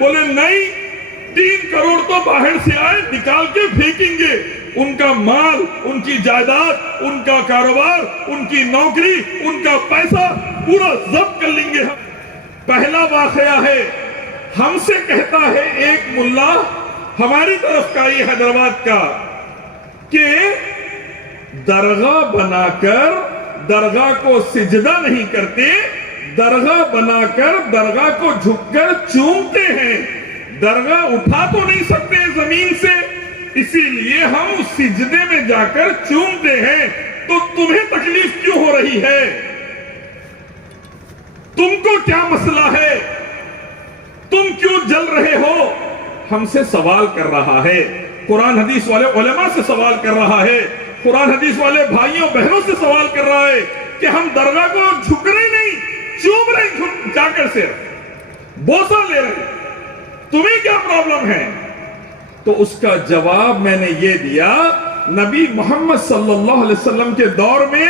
بولے نہیں، 3 کروڑ تو باہر سے آئے، نکال کے پھینکیں گے، ان کا مال، ان کی جائیداد، ان کا کاروبار، ان کی نوکری، ان کا پیسہ پورا ضبط کر لیں گے ہم۔ پہلا واقعہ ہے، ہم سے کہتا ہے ایک ملا ہماری طرف کا ہی حیدرآباد کا کہ درگاہ بنا کر درگاہ کو سجدہ نہیں کرتے، درگاہ بنا کر درگاہ کو جھک کر چومتے ہیں، درگاہ اٹھا تو نہیں سکتے زمین سے، اسی لیے ہم اس سجدے میں جا کر چومتے ہیں۔ تو تمہیں تکلیف کیوں ہو رہی ہے؟ تم کو کیا مسئلہ ہے؟ تم کیوں جل رہے ہو؟ ہم سے سوال کر رہا ہے، قرآن حدیث والے علماء سے سوال کر رہا ہے، قرآن حدیث والے بھائیوں بہنوں سے سوال کر رہا ہے کہ ہم درگاہ کو جھک رہے نہیں، چوم رہے جا کر سے بوسہ لے رہے، تمہیں کیا پرابلم ہے؟ تو اس کا جواب میں نے یہ دیا، نبی محمد صلی اللہ علیہ وسلم کے دور میں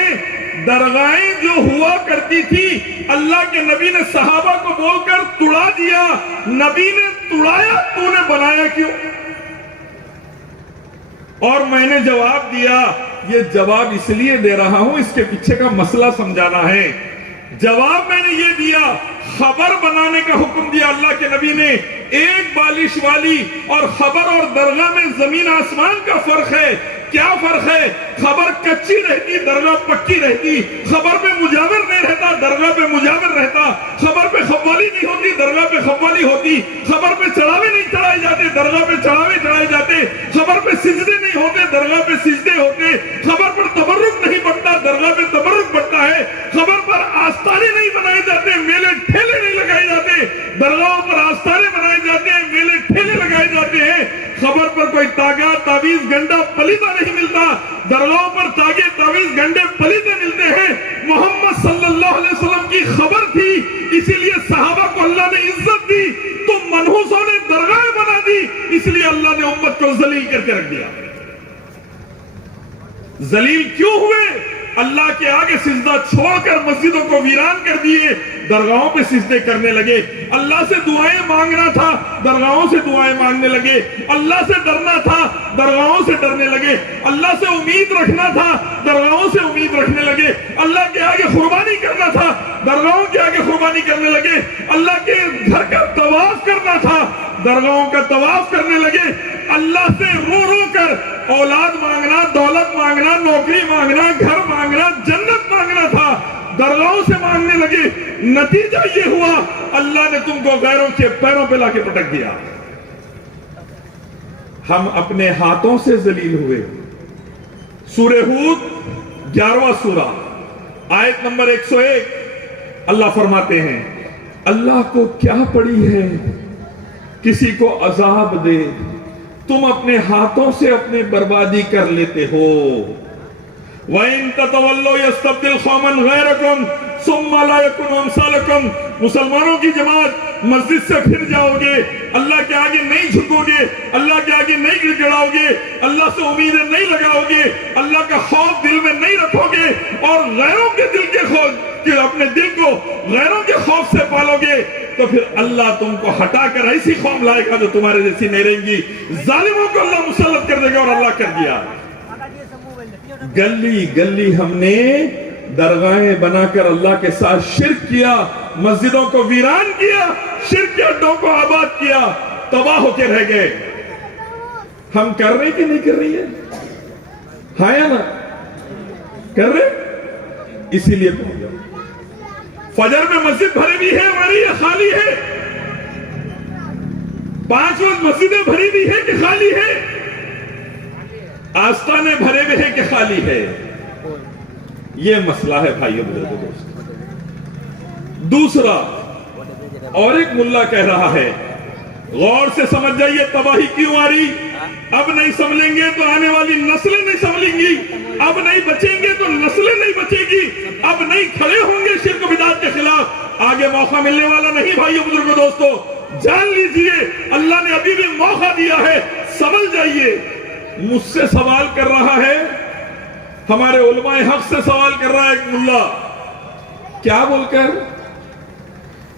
درگاہیں جو ہوا کرتی تھی، اللہ کے نبی نے صحابہ کو بول کر توڑا دیا، نبی نے توڑایا، تو نے بنایا کیوں؟ اور میں نے جواب دیا، یہ جواب اس لیے دے رہا ہوں، اس کے پیچھے کا مسئلہ سمجھانا ہے۔ جواب میں نے یہ دیا، خبر بنانے کا حکم دیا اللہ کے نبی نے، ایک بالش والی اور خبر اور درگاہ میں زمین آسمان کا فرق ہے۔ کیا فرق ہے؟ خبر کچی رہتی، درگاہ پکی رہتی، خبر پہ مجاور نہیں رہتا، درگاہ پہ مجاور رہتا، خبر پہ خوالی نہیں ہوتی، درگاہ پہ خوالی ہوتی، خبر پہ چڑھاوے نہیں چڑھائے جاتے، درگاہ پہ چڑھاوے چڑھائے جاتے، خبر پہ سجدے نہیں ہوتے، درگاہ پہ سجدے ہوتے، خبر پر تبرک نہیں بڑھتا، درگاہ پہ تبرک بڑھتا ہے، خبر پر آستانے نہیں بنائے جاتے، میلے ٹھیلے نہیں لگائے جاتے، درگاہوں پر آستانے بنائے جاتے ہیں، میلے ٹھیلے لگائے جاتے ہیں، خبر پر کوئی تاگا، تعویذ، گنڈا، پلیدہ نہیں ملتا، درگاہوں پر تاگے، تعویذ، گنڈے، پلیدے ملتے ہیں۔ محمد صلی اللہ علیہ وسلم کی خبر تھی، اسی لیے صحابہ کو اللہ نے عزت دی، تو منحوسوں نے درگاہیں بنا دی، اس لیے اللہ نے امت کو ذلیل کر کے رکھ دیا۔ ذلیل کیوں ہوئے؟ اللہ کے آگے سجدہ چھوڑ کر مسجدوں کو ویران کر دیے، درگاہوں پہ سجدے کرنے لگے، اللہ سے دعائیں مانگنا تھا، درگاہوں سے دعائیں مانگنے لگے، اللہ سے ڈرنا تھا، درگاہوں سے ڈرنے لگے، اللہ سے امید رکھنا تھا، درگاہوں سے امید رکھنے لگے، اللہ کے آگے قربانی کرنا تھا، درگاہوں کے آگے قربانی کرنے لگے، اللہ کے گھر کا طواف کرنا تھا، درگاہوں کا طواف کرنے لگے، اللہ سے رو رو کر اولاد مانگنا، دولت مانگنا، نوکری مانگنا، گھر مانگنا، جنت مانگنا تھا، درگاہوں سے مانگنے لگے، نتیجہ یہ ہوا اللہ نے تم کو غیروں کے پیروں پہ لا کے پٹک دیا۔ ہم اپنے ہاتھوں سے ذلیل ہوئے۔ سورہ ہود 11واں سورہ آیت نمبر 101 اللہ فرماتے ہیں، اللہ کو کیا پڑی ہے کسی کو عذاب دے، تم اپنے ہاتھوں سے اپنے بربادی کر لیتے ہو۔ وَإِن تَتَوَلَّوْا يَسْتَبْدِلْ قَوْمًا غَيْرَكُمْ ثُمَّ لَا يَكُونُوا أَمْثَالَكُمْ۔ مسلمانوں کی جماعت مسجد سے پھر جاؤ گے، اللہ کے آگے نہیں جھکو گے، اللہ کے آگے نہیں گڑ گڑاؤ گے، اللہ سے امیدیں نہیں لگاؤ گے، اللہ کا خوف دل میں نہیں رکھو گے، اور غیروں کے دل کے خوف کہ اپنے دل کو غیروں کے خوف سے پالو گے، تو پھر اللہ تم کو ہٹا کر ایسی قوم لائے گا جو تمہارے جیسی نہیں رہیں گی۔ ظالموں کو اللہ مسلط کر دے گا، اور اللہ کر دیا۔ گلی گلی ہم نے درگاہیں بنا کر اللہ کے ساتھ شرک کیا، مسجدوں کو ویران کیا، شرک کے اڈوں کو آباد کیا، تباہ ہو کے رہ گئے۔ ہم کر رہے کہ نہیں کر رہی ہے؟ ہاں یا نا کر رہے؟ اسی لیے فجر میں مسجد بھری بھی ہے ہماری یا خالی ہے؟ 5 وقت مسجدیں بھری بھی ہے کہ خالی ہے؟ آستانے بھرے ہوئے ہیں کہ خالی ہے؟ یہ مسئلہ ہے بھائیو بزرگو دوست۔ دوسرا، اور ایک ملا کہہ رہا ہے، غور سے سمجھ جائیے تباہی کیوں آ رہی، اب نہیں سمجھیں گے تو آنے والی نسلیں نہیں سمجھیں گی، اب نہیں بچیں گے تو نسلیں نہیں بچے گی، اب نہیں کھڑے ہوں گے شرک و بدعت کے خلاف، آگے موقع ملنے والا نہیں بھائیو بزرگو دوستو۔ جان لیجئے اللہ نے ابھی بھی موقع دیا ہے، سمجھ جائیے۔ مجھ سے سوال کر رہا ہے، ہمارے علماء حق سے سوال کر رہا ہے ایک ملا، کیا بول کر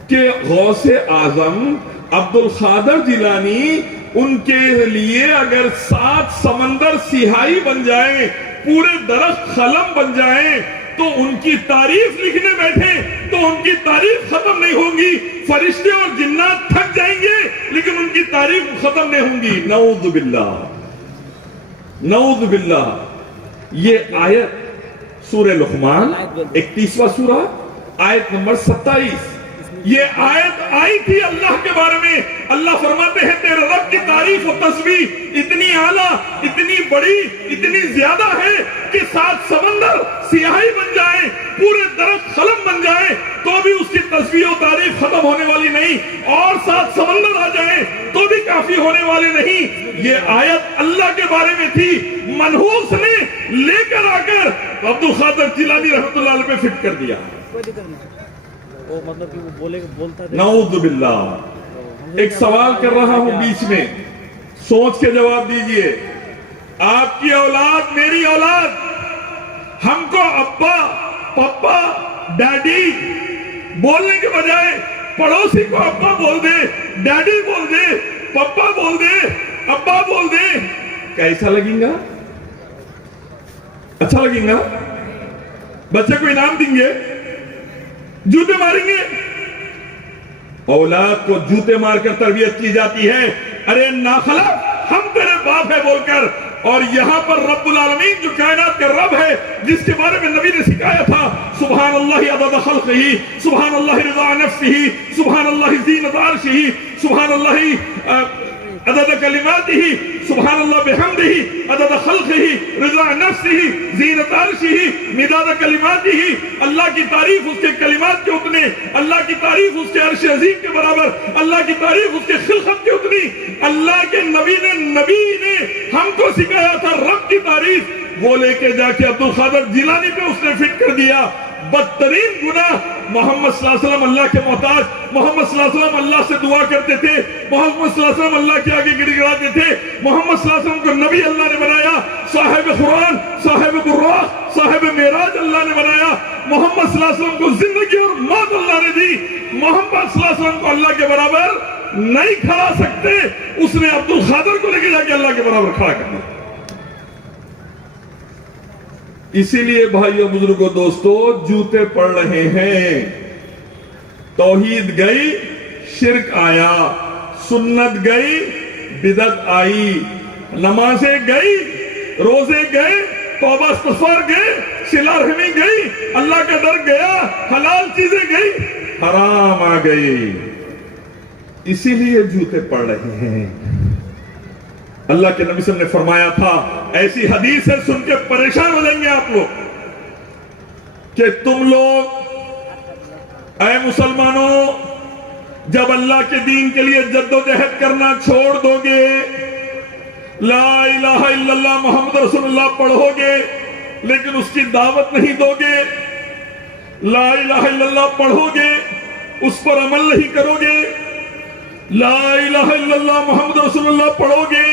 کہ غوث اعظم عبد القادر جیلانی ان کے لیے اگر 7 سمندر سیاہی بن جائیں، پورے درخت قلم بن جائیں، تو ان کی تعریف لکھنے بیٹھے تو ان کی تعریف ختم نہیں ہوگی. فرشتے اور جنات تھک جائیں گے لیکن ان کی تعریف ختم نہیں ہوں گی. نعوذ باللہ، نعوذ باللہ. یہ آیت سورہ لقمان 31واں سورہ آیت نمبر 27، یہ آیت آئی تھی اللہ کے بارے میں. اللہ فرماتے ہیں تیرے رب کی تعریف و تسبیح اتنی اعلیٰ، اتنی بڑی، اتنی زیادہ ہے کہ 7 سمندر سیاہی بن جائیں، پورے درخت قلم بن جائیں تو بھی اس کی تسبیح و تعریف ختم ہونے والی نہیں، اور 7 سمندر آ جائیں تو بھی کافی ہونے والے نہیں. یہ آیت اللہ کے بارے میں تھی، منحوس نے لے کر آ کر عبد القادر جیلانی رحمۃ اللہ علیہ پہ فٹ کر دیا. مطلب کہ وہ بولتا ہے. نعوذ باللہ. ایک سوال کر رہا ہوں بیچ میں، سوچ کے جواب دیجئے. آپ کی اولاد، میری اولاد، ہم کو ابا، پپا، ڈیڈی بولنے کے بجائے پڑوسی کو ابا بول دے، ڈیڈی بول دے، پپا بول دے، ابا بول دے، کیسا لگیں گا؟ اچھا لگیں گا؟ بچے کو انعام دیں گے؟ جوتے ماریں گے؟ اولاد کو جوتے مار کر تربیت کی جاتی ہے. ارے ناخلق، ہم تیرے باپ ہے بول کر. اور یہاں پر رب العالمین جو کائنات کا رب ہے، جس کے بارے میں نبی نے سکھایا تھا، سبحان اللہ عدد خلقہ، سبحان اللہ رضا نفسہ، سبحان اللہ زینت عرشہ، سبحان اللہ عدد کلماتہ، سبحان اللہ بحمدہ، عدد خلقہ، رضا نفسہ، زینت عرشہ، مداد کلماتہ. اللہ کی تعریف اس کے کلمات کے اتنے، اللہ کی تعریف اس کے عرش عظیم کے برابر، اللہ کی تعریف اس کے خلقت کے اتنی. اللہ کے نبی نے ہم کو سکھایا تھا رب کی تعریف، وہ لے کے جا کے عبد القادر جیلانی پہ اس نے فٹ کر دیا. بدترین گناہ. محمد صلی اللہ علیہ وسلم اللہ کے محتاج، محمد صلی اللہ علیہ وسلم اللہ سے دعا کرتے تھے، محمد صلی اللہ علیہ وسلم اللہ کے آگے گڑ گڑاتے تھے، محمد صلی اللہ علیہ وسلم کو نبی اللہ نے بنایا، صاحب قرآن، صاحب براق، صاحب معراج اللہ نے بنایا. محمد صلی اللہ علیہ وسلم کو زندگی اور موت اللہ نے دی. محمد صلی اللہ علیہ وسلم کو اللہ کے برابر نہیں کھڑا سکتے، اس نے عبد القادر کو لے کے جا کے اللہ کے برابر کھڑا کر دیا. اسی لیے بھائیو، بزرگوں، دوستو، جوتے پڑ رہے ہیں. توحید گئی، شرک آیا، سنت گئی، بدعت آئی، نمازیں گئی، روزے گئے، توبہ استغفار گئے، صلہ رحمی گئی، اللہ کا ڈر گیا، حلال چیزیں گئی، حرام آ گئی. اسی لیے جوتے پڑ رہے ہیں. اللہ کے نبی صلی اللہ علیہ وسلم نے فرمایا تھا، ایسی حدیث ہے سن کے پریشان ہو جائیں گے آپ لوگ، کہ تم لوگ اے مسلمانوں جب اللہ کے دین کے لیے جد و جہد کرنا چھوڑ دو گے، لا الہ الا اللہ محمد رسول اللہ پڑھو گے لیکن اس کی دعوت نہیں دو گے، لا الہ الا اللہ پڑھو گے اس پر عمل نہیں کرو گے، لا الہ الا اللہ محمد رسول اللہ پڑھو گے،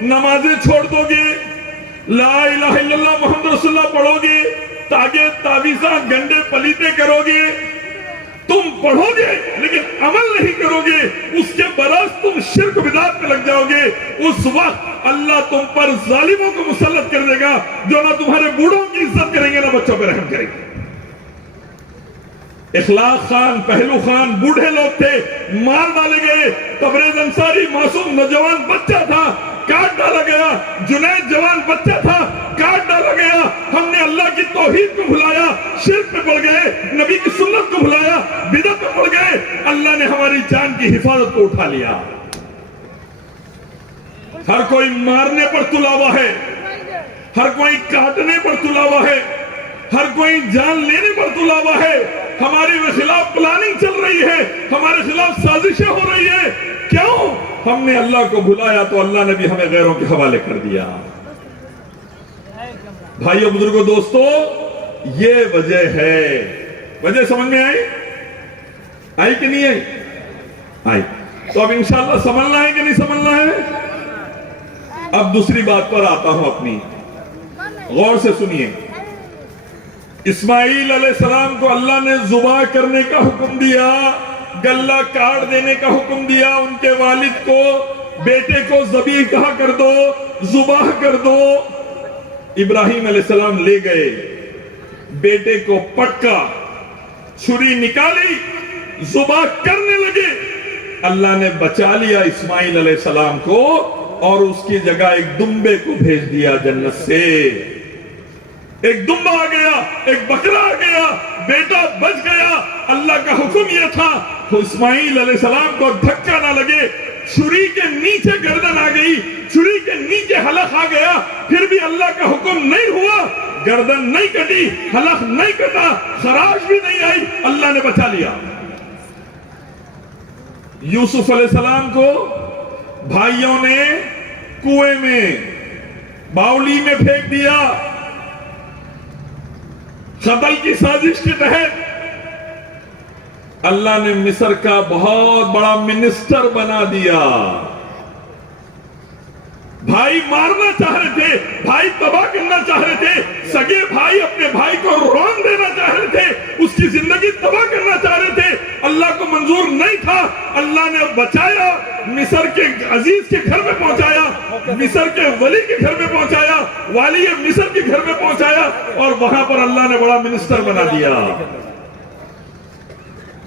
نمازیں چھوڑ دو گے، لا الہ الا اللہ محمد رسول اللہ پڑھو گے، تاگے تعویذاں گنڈے پلیتے کرو گے، تم پڑھو گے لیکن عمل نہیں کرو گے، اس کے برعکس تم شرک بدعت پہ لگ جاؤ گے، اس وقت اللہ تم پر ظالموں کو مسلط کر دے گا جو نہ تمہارے بوڑھوں کی عزت کریں گے نہ بچوں پہ رحم کریں گے. اخلاق خان، پہلو خان بوڑھے لوگ تھے، مار ڈالے گئے. تبریز انصاری معصوم نوجوان بچہ تھا، کاٹ ڈالا گیا. جنید جوان بچہ تھا، کاٹ ڈالا گیا. ہم نے اللہ کی توحید کو بھلایا، شرک پہ پڑ گئے، نبی کی سنت کو بھلایا، بدعت پہ پڑ گئے. اللہ نے ہماری جان کی حفاظت کو اٹھا لیا. ہر کوئی مارنے پر تلا ہوا ہے، ہر کوئی کاٹنے پر تلا ہوا ہے، ہر کوئی جان لینے پر تلا ہوا ہے. ہمارے خلاف پلاننگ چل رہی ہے، ہمارے خلاف سازشیں ہو رہی ہے. کیوں؟ ہم نے اللہ کو بھلایا تو اللہ نے بھی ہمیں غیروں کے حوالے کر دیا. بھائیو، بزرگوں، دوستو، یہ وجہ ہے. وجہ سمجھ میں آئی کہ نہیں آئی؟ تو اب انشاءاللہ سمجھنا ہے کہ نہیں سمجھنا ہے؟ اب دوسری بات پر آتا ہوں اپنی، غور سے سنیے. اسماعیل علیہ السلام کو اللہ نے ذبح کرنے کا حکم دیا. گلہ کاٹ دینے کا حکم دیا، ان کے والد کو بیٹے کو ذبیحہ کر دو، ذبح کر دو۔ ابراہیم علیہ السلام لے گئے، بیٹے کو پٹکا، چھری نکالی، ذبح کرنے لگے۔ اللہ نے بچا لیا اسماعیل علیہ السلام کو اور اس کی جگہ ایک دمبے کو بھیج دیا جنت سے۔ ایک دمبا آ گیا، ایک بکرا آ گیا، بیٹا بچ گیا۔ اللہ کا حکم یہ تھا اسماعیل علیہ السلام کو دھکا نہ لگے، چھری کے نیچے گردن آ گئی، چھری کے نیچے حلق آ گیا، پھر بھی اللہ کا حکم نہیں ہوا، گردن نہیں کٹی، حلق نہیں کٹا، خراش بھی نہیں آئی، اللہ نے بچا لیا۔ یوسف علیہ السلام کو بھائیوں نے کنویں میں، باولی میں پھینک دیا، قتل کی سازش کے تحت۔ اللہ نے مصر کا بہت بڑا منسٹر بنا دیا۔ بھائی مارنا چاہ رہے تھے، بھائی تباہ کرنا چاہ رہے تھے، سگے بھائی اپنے بھائی کو رون دینا چاہ رہے تھے، اس کی زندگی تباہ کرنا چاہ رہے تھے، اللہ کو منظور نہیں تھا۔ اللہ نے بچایا، مصر کے عزیز کے گھر میں پہنچایا، مصر کے ولی کے گھر میں پہنچایا، والی مصر کے گھر میں پہنچایا، اور وہاں پر اللہ نے بڑا منسٹر بنا دیا۔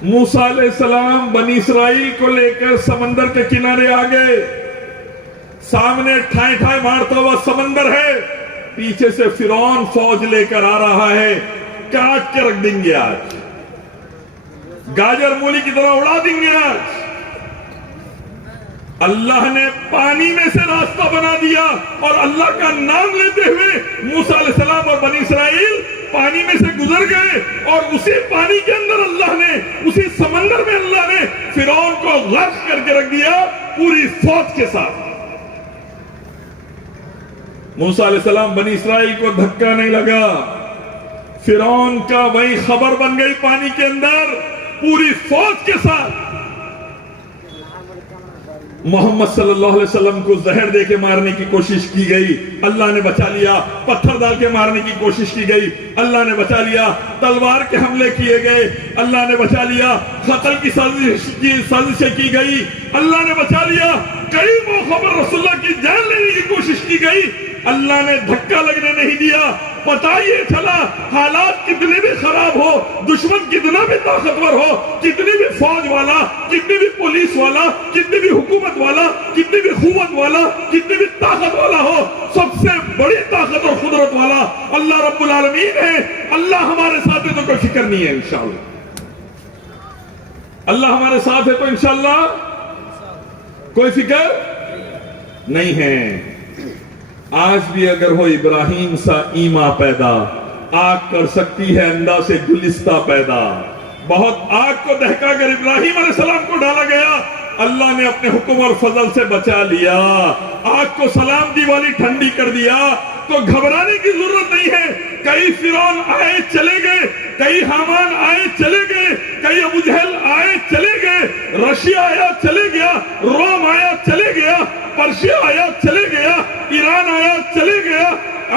موسیٰ علیہ السلام بنی اسرائیل کو لے کر سمندر کے کنارے آ گئے، سامنے ٹھائیں ٹھائیں مارتا ہوا سمندر ہے، پیچھے سے فرعون فوج لے کر آ رہا ہے، کاٹ کے رکھ دیں گے آج، گاجر مولی کی طرح اڑا دیں گے آج۔ اللہ نے پانی میں سے راستہ بنا دیا، اور اللہ کا نام لیتے ہوئے موسیٰ علیہ السلام اور بنی اسرائیل پانی میں سے گزر گئے، اور اسی پانی کے اندر اللہ نے، اسی سمندر میں اللہ نے فرعون کو غرق کر کے رکھ دیا پوری فوج کے ساتھ۔ موسیٰ علیہ السلام بنی اسرائیل کو دھکا نہیں لگا، فرعون کا وہی خبر بن گئی پانی کے اندر پوری فوج کے ساتھ۔ محمد صلی اللہ علیہ وسلم کو زہر دے کے مارنے کی کوشش کی گئی، اللہ نے بچا لیا۔ پتھر ڈال کے مارنے کی کوشش کی گئی، اللہ نے بچا لیا۔ تلوار کے حملے کیے گئے، اللہ نے بچا لیا۔ قتل کی سازشیں کی گئی، اللہ نے بچا لیا۔ کئی موقعوں پر رسول اللہ کی جان لینے کی کوشش کی گئی، اللہ نے دھکا لگنے نہیں دیا۔ پتہ یہ چلا حالات کتنے بھی خراب ہو، دشمن کتنا بھی طاقتور ہو، کتنی بھی فوج والا، کتنی بھی پولیس والا، کتنی بھی حکومت والا، کتنی بھی قوت والا، کتنی بھی طاقت والا ہو، سب سے بڑی طاقت اور قدرت والا اللہ رب العالمین ہے۔ اللہ ہمارے ساتھ ہے تو کوئی فکر نہیں ہے انشاءاللہ۔ اللہ ہمارے ساتھ ہے تو انشاءاللہ کوئی فکر نہیں ہے۔ آج بھی اگر ہو ابراہیم سا ایما پیدا، آگ کر سکتی ہے اندھا سے گلستہ پیدا۔ بہت آگ کو دہکا کر ابراہیم علیہ السلام کو ڈالا گیا، اللہ نے اپنے حکم اور فضل سے بچا لیا، آگ کو سلامتی والی ٹھنڈی کر دیا۔ تو گھبرانے کی ضرورت نہیں ہے۔ کئی فرعون آئے چلے گئے، کئی حامان آئے چلے گئے، کئی ابو جہل آئے چلے گئے، رشیا آیا چلے گیا، روم آیا چلے گیا، پرشیا آیا چلے گیا، ایران آیا چلے گیا،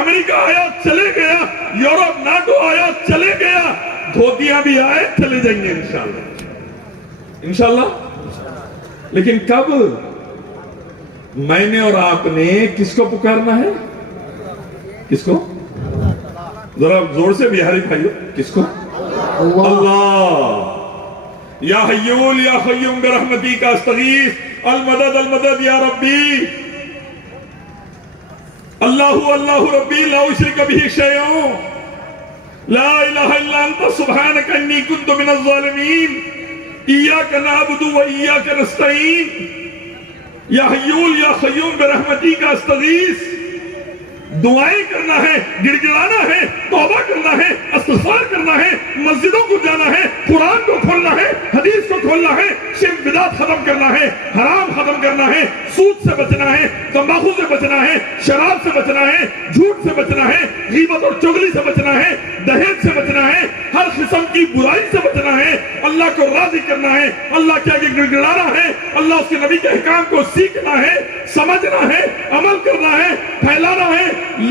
امریکہ آیا چلے گیا، یورپ ناٹو آیا چلے گیا، دھوتیاں بھی آئے چلے جائیں گے انشاءاللہ، انشاءاللہ۔ لیکن کب؟ میں نے اور آپ نے کس کو پکارنا ہے؟ کس کو؟ ذرا زور سے بہاری بھائیو، کس کو؟ اللہ۔ یا حیول یا قیوم برحمتی کا استغیث، المدد المدد یا ربی، اللہ اللہ ربی لا اشرک بہ شیئا، لا الہ الا انت سبحانک انی کنت من الظالمین، ایاک نعبد و ایاک نستعین، یا حیول یا قیوم برحمتی کا استغیث۔ دعائیں کرنا ہے، گڑ گڑانا ہے، توبہ کرنا ہے، استغفار کرنا ہے، مسجدوں کو جانا ہے، قرآن کو کھولنا ہے، حدیث کو کھولنا ہے، شرک بدعت ختم کرنا ہے، حرام ختم کرنا ہے، سود سے بچنا ہے، تمباکو سے بچنا ہے، شراب سے بچنا ہے، جھوٹ سے بچنا ہے، غیبت اور چغلی سے بچنا ہے، دہیج سے بچنا ہے، ہر قسم کی برائی سے بچنا ہے، اللہ کو راضی کرنا ہے، اللہ کے آگے گڑ گڑانا ہے، اللہ اس کے نبی کے احکام کو سیکھنا ہے، سمجھنا ہے، عمل کرنا ہے، پھیلانا ہے،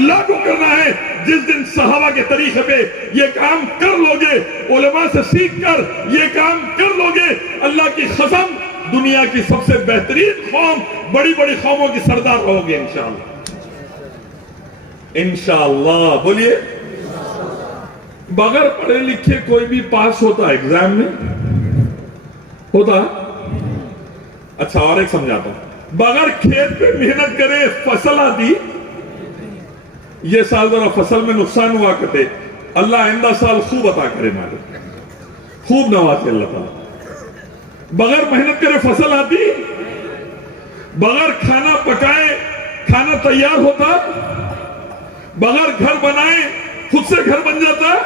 لاگو کرنا ہے۔ جس دن صحابہ کے طریقے پہ یہ کام کر لوگے، علماء سے سیکھ کر یہ کام کر لوگے، اللہ کی قسم دنیا کی سب سے بہترین قوم، بڑی بڑی قوموں کی سردار رہو گے انشاءاللہ۔ انشاءاللہ بولیے۔ بغیر پڑھے لکھے کوئی بھی پاس ہوتا ہے ایگزام میں؟ ہوتا؟ اچھا اور ایک سمجھاتا ہوں، بغیر کھیت پہ محنت کرے فصل آتی؟ یہ سال ذرا فصل میں نقصان ہوا کرتے، اللہ آئندہ سال خوب عطا کرے، مالک خوب نوازے اللہ تعالیٰ۔ بغیر محنت کرے فصل آتی؟ بغیر کھانا پکائے کھانا تیار ہوتا؟ بغیر گھر بنائے خود سے گھر بن جاتا؟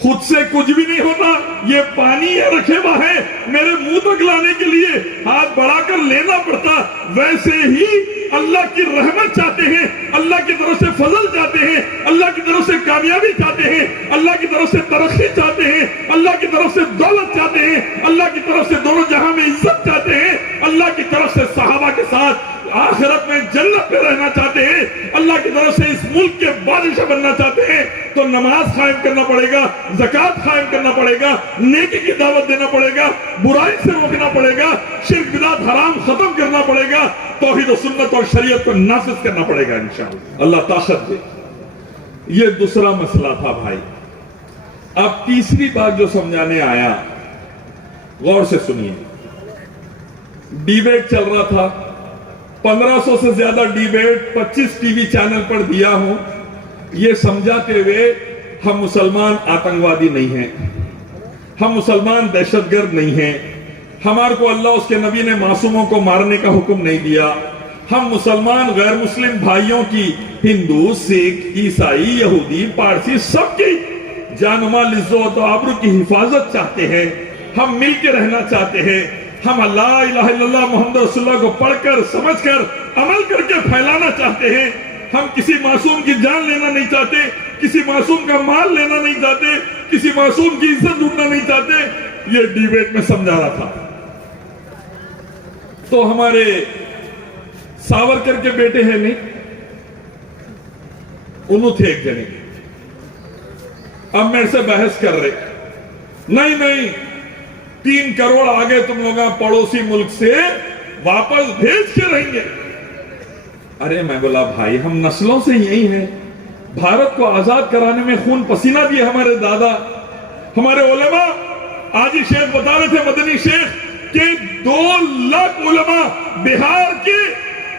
خود سے کچھ بھی نہیں ہوتا۔ یہ پانی یہ رکھے ہوا ہے، میرے منہ تک لانے کے لیے ہاتھ بڑھا کر لینا پڑتا۔ ویسے ہی اللہ کی رحمت چاہتے ہیں، اللہ کی طرف سے فضل چاہتے ہیں، اللہ کی طرف سے کامیابی چاہتے ہیں، اللہ کی طرف سے ترقی چاہتے ہیں، اللہ کی طرف سے دولت چاہتے ہیں، اللہ کی طرف سے دونوں جہاں میں عزت چاہتے ہیں، اللہ کی طرف سے صحابہ کے ساتھ آخرت میں جنت پہ رہنا چاہتے ہیں، اللہ کی طرف سے اس ملک کے بادشاہ بننا چاہتے ہیں، تو نماز قائم کرنا پڑے گا، زکوٰۃ قائم کرنا پڑے گا، نیکی کی دعوت دینا پڑے گا، برائی سے روکنا پڑے گا، شرک بدعت حرام ختم کرنا پڑے گا، توحید و سنت اور شریعت کو نافذ کرنا پڑے گا انشاءاللہ۔ اللہ طاقت دے۔ یہ دوسرا مسئلہ تھا بھائی۔ اب تیسری بات جو سمجھانے آیا، غور سے سنیے۔ ڈیبیٹ چل رہا تھا، 1500 سے زیادہ ڈیبیٹ 25 ٹی وی چینل پر دیا ہوں، یہ سمجھاتے ہوئے ہم مسلمان آتنکوادی نہیں ہیں، ہم مسلمان دہشت گرد نہیں ہیں، ہمارے کو اللہ اس کے نبی نے معصوموں کو مارنے کا حکم نہیں دیا، ہم مسلمان غیر مسلم بھائیوں کی، ہندو، سکھ، عیسائی، یہودی، پارسی، سب کی جان و مال، عزت و آبرو کی حفاظت چاہتے ہیں، ہم مل کے رہنا چاہتے ہیں، ہم لا الہ الا اللہ محمد رسول اللہ کو پڑھ کر سمجھ کر عمل کر کے پھیلانا چاہتے ہیں، ہم کسی معصوم کی جان لینا نہیں چاہتے، کسی معصوم کا مال لینا نہیں چاہتے، کسی معصوم کی عزت لوٹنا نہیں چاہتے۔ یہ ڈیبیٹ میں سمجھا رہا تھا۔ تو ہمارے ساورکر کے بیٹے ہیں نہیں، انہوں تھے ایک جنے، اب میرے سے بحث کر رہے، نہیں 3 کروڑ آگے تم لوگ پڑوسی ملک سے واپس بھیج کے رہیں گے۔ ارے میں بولا بھائی ہم نسلوں سے یہی ہیں، بھارت کو آزاد کرانے میں خون پسینہ دیے ہمارے دادا، ہمارے علماء۔ آج ہی شیخ بتا رہے تھے، مدنی شیخ، کہ 2 لاکھ علماء بہار کے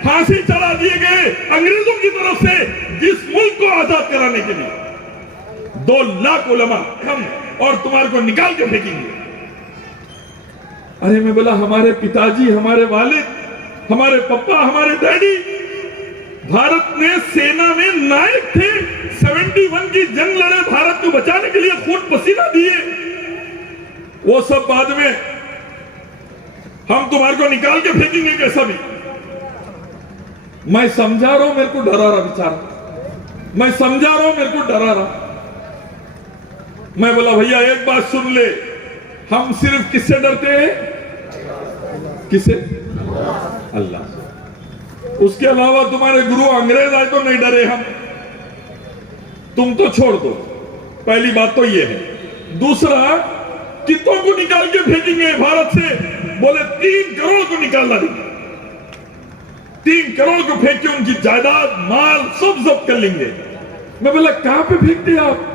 پھانسی چڑھا دیے گئے انگریزوں کی طرف سے جس ملک کو آزاد کرانے کے لیے۔ 2 لاکھ علماء ہم اور تمہارے کو نکال کے پھینکیں گے۔ ارے میں بولا ہمارے پتا جی، ہمارے والد، ہمارے پپا، ہمارے ڈیڈی بھارت میں سینا میں نائک تھے، 71 کی جنگ لڑے، بھارت کو بچانے کے لیے خون پسینہ دیے، وہ سب بعد میں ہم تمہارے کو نکال کے پھینکیں گے کیسا بھی۔ میں سمجھا رہا ہوں، میرے کو ڈرا رہا بیچارہ، میں سمجھا رہا ہوں، میرے کو ڈرا رہا۔ میں بولا بھیا ایک بات سن لے، ہم صرف کس سے ڈرتے ہیں؟ کس سے؟ اللہ۔ اس کے علاوہ تمہارے گرو انگریز آئے تو نہیں ڈرے ہم، تم تو چھوڑ دو۔ پہلی بات تو یہ ہے۔ دوسرا، کتوں کو نکال کے پھینکیں گے بھارت سے؟ بولے 3 کروڑ کو نکالنا دیں گے، 3 کروڑ کو پھینک کے ان کی جائیداد مال سب ضبط کر لیں گے۔ میں بولا کہاں پہ پھینکتے آپ؟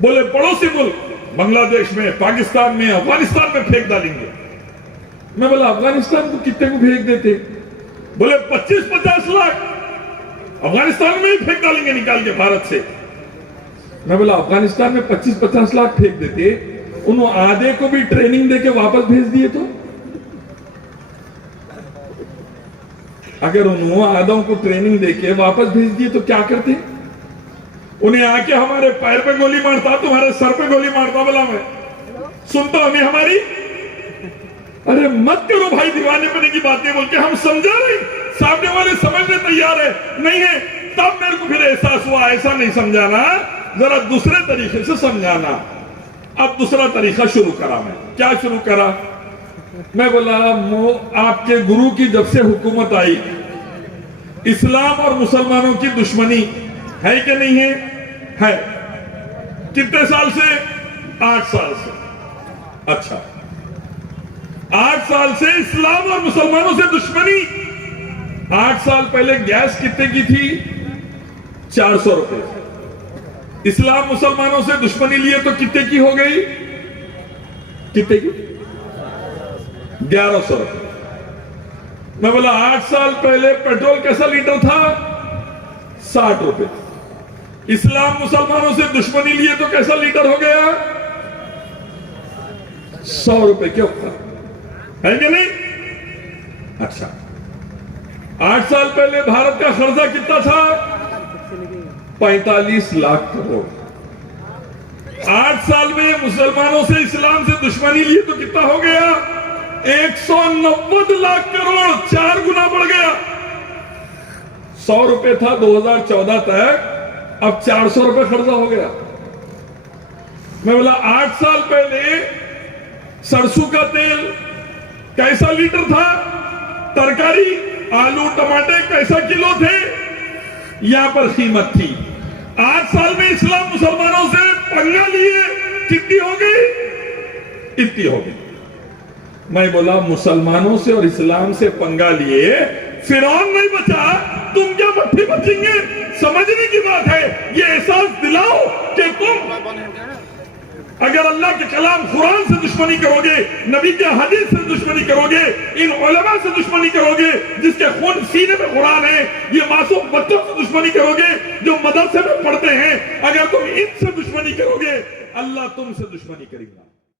بولے پڑوسی ملک بنگلہ دیش میں، پاکستان میں، افغانستان میں پھینک ڈالیں گے۔ میں بولا افغانستان کو کتنے کو پھینک دیتے؟ بولے 25-50 لاکھ افغانستان میں ہی پھینک ڈالیں گے نکال کے بھارت سے۔ میں بولا افغانستان میں 25-50 لاکھ پھینک دیتے، انہوں آدھے کو بھی ٹریننگ دے کے واپس بھیج دیے تو؟ اگر انہوں آدھوں کو ٹریننگ دے کے واپس بھیج دیے تو کیا کرتے؟ انہیں آ کے ہمارے پیر پہ گولی مارتا، تمہارے سر پہ گولی مارتا، بولا میں سنتا ہمیں ہماری۔ ارے مت کرو بھائی دیوانے پنے کی باتیں بول کے، ہم سمجھا رہے، سامنے والے سمجھنے تیار ہے نہیں ہے، تب میرے کو پھر احساس ہوا ایسا نہیں سمجھانا، ذرا دوسرے طریقے سے سمجھانا۔ اب دوسرا طریقہ شروع کرا میں، کیا شروع کرا؟ میں بولا آپ کے گرو کی جب سے حکومت آئی اسلام اور مسلمانوں کی دشمنی ہے کہ نہیں ہے؟ ہے. کتنے سال سے؟ 8 سال سے. اچھا 8 سال سے اسلام اور مسلمانوں سے دشمنی. 8 سال پہلے گیس کتنے کی تھی؟ 400 روپے. اسلام مسلمانوں سے دشمنی لیے تو کتنے کی ہو گئی؟ کتنے کی؟ 1100 روپے. میں بولا 8 سال پہلے پیٹرول کیسا لیٹر تھا؟ 60 روپے. اسلام مسلمانوں سے دشمنی لیے تو کیسا لیٹر ہو گیا؟ 100 روپے. کیوں ہے کہ نہیں؟ اچھا 8 سال پہلے بھارت کا قرضہ کتنا تھا؟ 45 لاکھ کروڑ. 8 سال میں مسلمانوں سے اسلام سے دشمنی لیے تو کتنا ہو گیا؟ 190 لاکھ کروڑ. 4 گنا بڑھ گیا. 100 روپے تھا 2014 تک, اب 400 روپے قرضہ ہو گیا. میں بولا 8 سال پہلے سرسوں کا تیل کیسا لیٹر تھا؟ ترکاری آلو ٹماٹے کیسا کلو تھے؟ یہاں پر قیمت تھی. 8 سال میں اسلام مسلمانوں سے پنگا لیے کتنی ہو گئی؟ اتنی ہو گئی. میں بولا مسلمانوں سے اور اسلام سے پنگا لیے فرعون نہیں بچا, تم کیا مٹھی بچیں گے؟ سمجھنے کی بات ہے. یہ احساس دلاؤ کہ تم اگر اللہ کے کلام قرآن سے دشمنی کرو گے, نبی کے حدیث سے دشمنی کرو گے, ان علماء سے دشمنی کرو گے جس کے خون سینے میں قرآن ہے, یہ معصوم بچوں سے دشمنی کرو گے جو مدرسے میں پڑھتے ہیں, اگر تم ان سے دشمنی کرو گے اللہ تم سے دشمنی کرے گا.